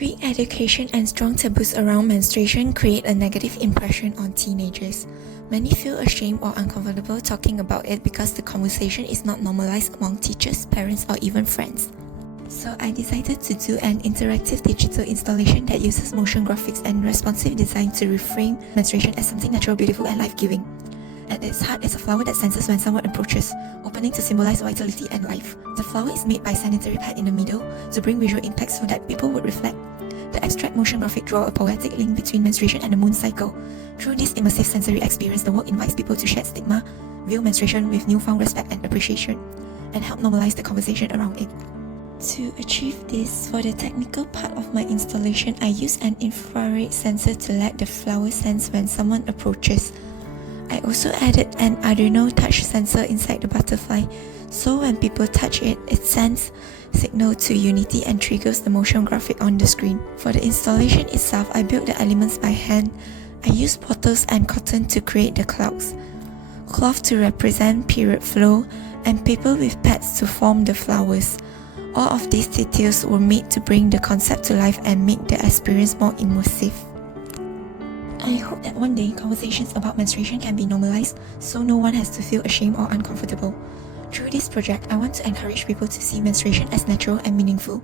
Weak education and strong taboos around menstruation create a negative impression on teenagers. Many feel ashamed or uncomfortable talking about it because the conversation is not normalized among teachers, parents, or even friends. So I decided to do an interactive digital installation that uses motion graphics and responsive design to reframe menstruation as something natural, beautiful, and life-giving. At its heart is a flower that senses when someone approaches, opening to symbolize vitality and life. The flower is made by Sanitary pad in the middle to bring visual impact so that people would reflect. The abstract motion graphic draw a poetic link between menstruation and the moon cycle. Through this immersive sensory experience, the work invites people to shed stigma, view menstruation with newfound respect and appreciation, and help normalize the conversation around it. To achieve this, for the technical part of my installation, I use an infrared sensor to let the flower sense when someone approaches. I also added an Arduino touch sensor inside the butterfly, so when people touch it, it sends signal to Unity and triggers the motion graphic on the screen. For the installation itself, I built the elements by hand. I used bottles and cotton to create the clouds, cloth to represent period flow, and paper with pads to form the flowers. All of these details were made to bring the concept to life and make the experience more immersive. I hope that one day conversations about menstruation can be normalized so no one has to feel ashamed or uncomfortable. Through this project, I want to encourage people to see menstruation as natural and meaningful,